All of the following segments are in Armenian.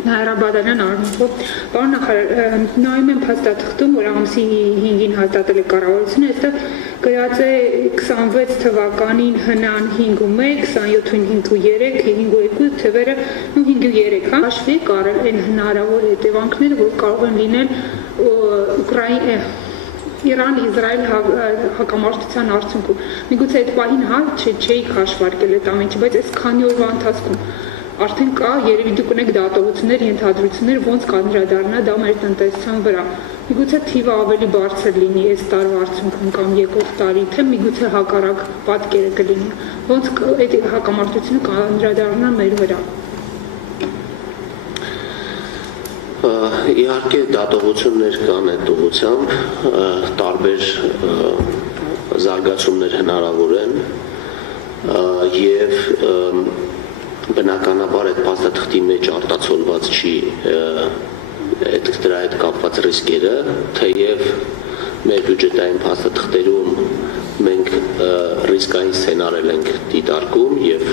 Նահարաբադարյան արմունքով, պարոն նախարար, նայում եմ փաստաթղթում, որ ամսի 5-ին հաստատել է կառավարությունը, այստեղ գրած է 26 թվականին հնան 5.1, 27-ին 5.3, 5.2 թվերը 5.3, հա, հաշվի կարել այն հնարավոր հետևանքները, որ կարող են լինել Իրան-Իսրայել հակամարտության արդյունքում։ Միգուցե այդ պահին հա չէի հաշվարկել այդ ամենը, բայց այս քանի օրվա ընթացքում արդեն կա, երևի դուք ունեք դատողություններ, ենթադրություններ, ոնց կանդրադառնա դա մեր տնտեսության վրա։ Միգուցե թիվը ավելի բարձր լինի այս տարվա արդյունքում կամ եկող տարի, թե միգուցե հակառակ պատկերը կլինի, ոնց այդ հակամարտությունը կանդրադառնա մեր վրա։ Իհարկե դատողություններ կան այդ ուղղությամբ, տարբեր զարգացումներ հնարավոր են եւ բնականաբար այդ փաստաթղթի մեջ արտացոլված չի դրա հետ կապված ռիսկերը, թեև մեր բյուջետային փաստաթղթերում մենք ռիսկային սցենարել ենք դիտարկում եւ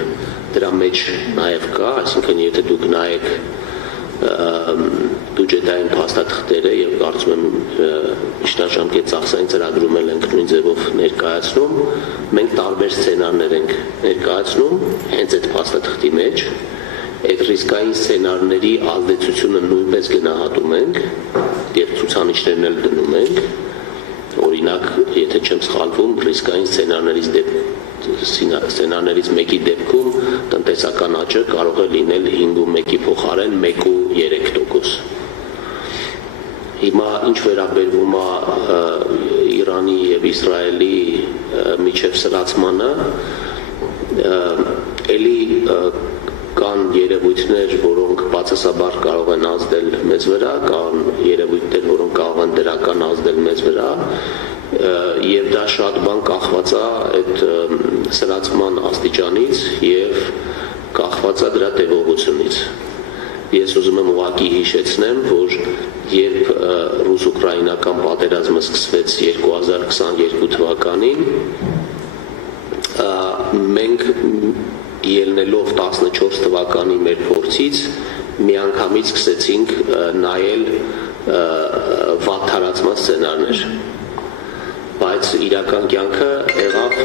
դրա մեջ նաեւ կա, այսինքն եթե դուք նայեք բյուջետային փաստաթղթերը եւ կարծում եմ իշտաժամկետ ծախսային ծրագրում ենք նույն ձևով ներկայացնում, մենք տարբեր սցենարներ ենք ներկայացնում հենց այդ փաստաթղթի մեջ, այդ ռիսկային սցենարների ազդեցությունը նույնպես գնահատում ենք եւ ցուցանիշներն էլ դնում ենք, օրինակ, եթե չեմ սխալվում, ռիսկային սցենարներից մեկի դեպքում տնտեսական աճը կարող է լինել 5.1-ի փոխարեն 1.3%։ Հիմա ինչ վերաբերվում է Իրանի եւ Իսրայելի միջև սրացմանը, էլի կան երևույթներ, որոնք բացասաբար կարող են ազդել մեզ վրա, կան երևույթներ, որոնք կարող են դրական ազդել մեզ վրա, եւ դա շատ բան կախված է այդ սրացման աստիճանից եւ կախված է դրա տևողությունից։ Ես ուզում եմ ուղղակի հիշեցնեմ, որ երբ ռուս-ուկրաինական պատերազմը սկսվեց 2022 թվականին, մենք ելնելով 14 թվականի մեր փորձից միանգամից սկսեցինք նայել վատթարացման սցենարներ, բայց իրական կյանքը եղավ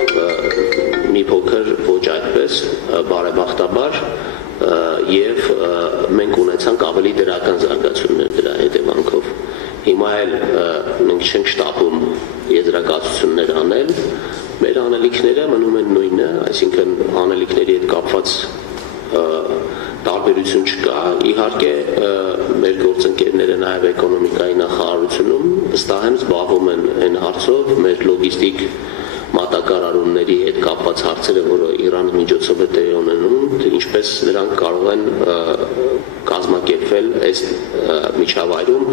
մի փոքր ոչ այդպես բարեբախտաբար եւ մենք ունեցանք ավելի դրական զարգացումներ դրա հետևանքով։ Հիմա էլ մենք չենք շտապում եզրակացություններ անել, մեր անելիքները մնում են նույնը, այսինքն անելիքների հետ կապված տարբերություն չկա, իհարկե մեր գործընկերները նաև էկոնոմիկայի նախարարությունում վստահ եմ զբաղվում են այն հարցով, մեր լոգիստիկ մատակարարումների հետ կապված հարցերը, որը Իրանի միջոցով է տեղի ունենում, ինչպես նրանք կարող են կազմակերպվել այս միջավայրում,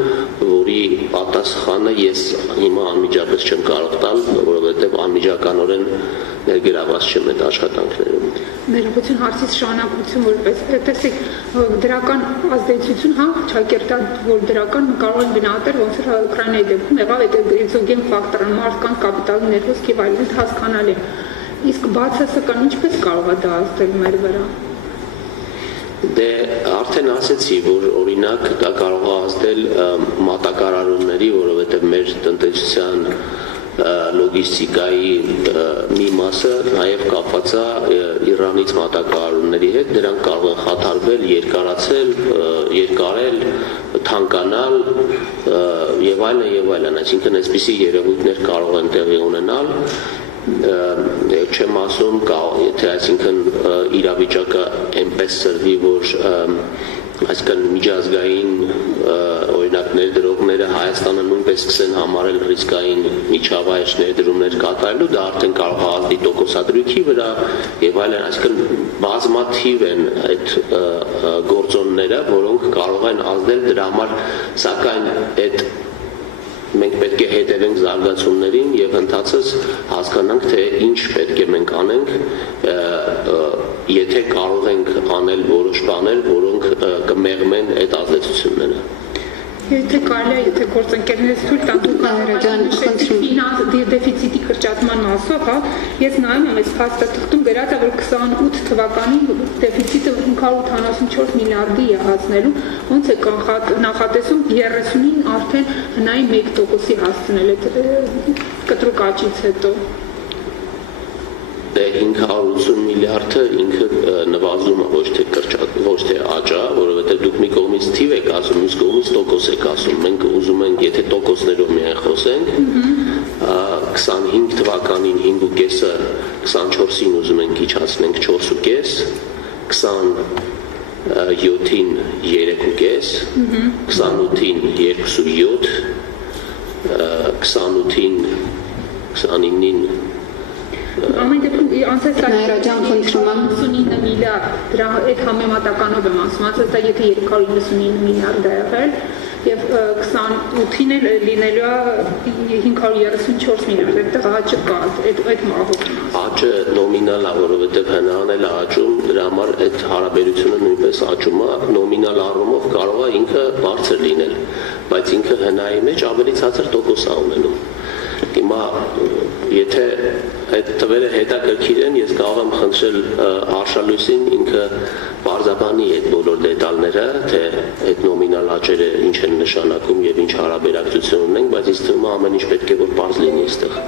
որի պատասխանը ես հիմա անմիջապես չեմ կարող տալ, որովհետև անմիջականորեն ներգրաված չեմ այդ աշխատանքներում։ Ներողություն հարցից շարունակություն որպես տեսեք դրական ազդեցություն հա ճակերտա որ դրական կարող են գնահատել ոնց որ Ուկրաինայի դեպքում եղավ այդ էկզոգեն ֆակտորը մարդկանց կապիտալի ներհոսք եւ այլն հասկանալի իսկ բացասական ինչպես կարող է դա ազդել մեր վրա Դե արդեն ասեցի որ օրինակ դա կարող է ազդել մատակարարումների որովհետեւ մեր տնտեսության լոգիստիկայի մի մասը նաև կապված է Իրանից մատակարարումների հետ, դրանք կարող են խաթարվել, երկարացել, երկարել, թանկանալ եւ այլն, այսինքն այսպիսի երևույթներ կարող են տեղի ունենալ, չեմ ասում, եթե այսինքն իրավիճակը այնպես սրվի, որ այսինքն միջազգային օրինակ ներդրողները Հայաստանը նույնպես սկսեն համարել ռիսկային միջավայր ներդրումներ կատարելու, դա արդեն կարող է ազդի տոկոսադրույքի վրա եւ այլն, այսինքն բազմաթիվ են այդ գործոնները, որոնք կարող են ազդել դրա համար, սակայն այդ մենք պետք է հետևենք զարգացումներին եւ ընթացած հասկանանք թե ինչ պետք է մենք անենք եթե կարող ենք անել որոշ բաներ որոնք կմեղմեն այդ ազդեցությունները Եթե կարելի է, եթե գործընկերներից թույլ տան դուք դեֆիցիտի կրճատման մասով, հա, ես նայում եմ այս փաստաթղթում գրած է, որ 28 թվականին դեֆիցիտը 584 միլիարդի է հասնելու, ոնց է նախատեսում 30-ին արդեն հնային 1%-ի հասցնել այդ կտրուկ աճից հետո։ 580 միլիարդը ինքը նվազում է, ոչ թե աճա, որովհետև դուք մի կողմից թիվ եք ասում, մյուս կողմից տոկոս եք ասում։ Մենք ուզում ենք, եթե տոկոսներով միայն խոսենք, 25 թվականին 5.5-ը 24-ին ուզում ենք իջացնենք 4.5, 27-ին 3.5, 28-ին 2.7, 28-ին 29-ին Ամեն դեպքում անցած տարի 59 միլիարդ, դրա այդ համեմատականով եմ ասում, անցած տարի եթե 399 միլիարդ է եղել եւ 28-ին էլ լինելու է 534 միլիարդ, այդտեղ աճը կա, այդ մահով։ Աճը նոմինալ է, որովհետեւ հնան էլ աճում, դրա համար այդ հարաբերությունը նույնպես աճում է, նոմինալ առումով կարող է ինքը բարձր լինել, բայց ինքը հնայի մեջ ավելի ցածր տոկոս է ունենում։ Հիմա եթե այդ տվերը հետաքրքիր են, ես կարող եմ խնդրել Արշալույսին ինքը բարձաբանի այդ բոլոր դետալները, թե այդ նոմինալ աճերը ինչ են նշանակում եւ ինչ հարաբերակցություն ունեն, բայց ինձ թվում է ամեն ինչ պետք է որ բարձ լինի այստեղ։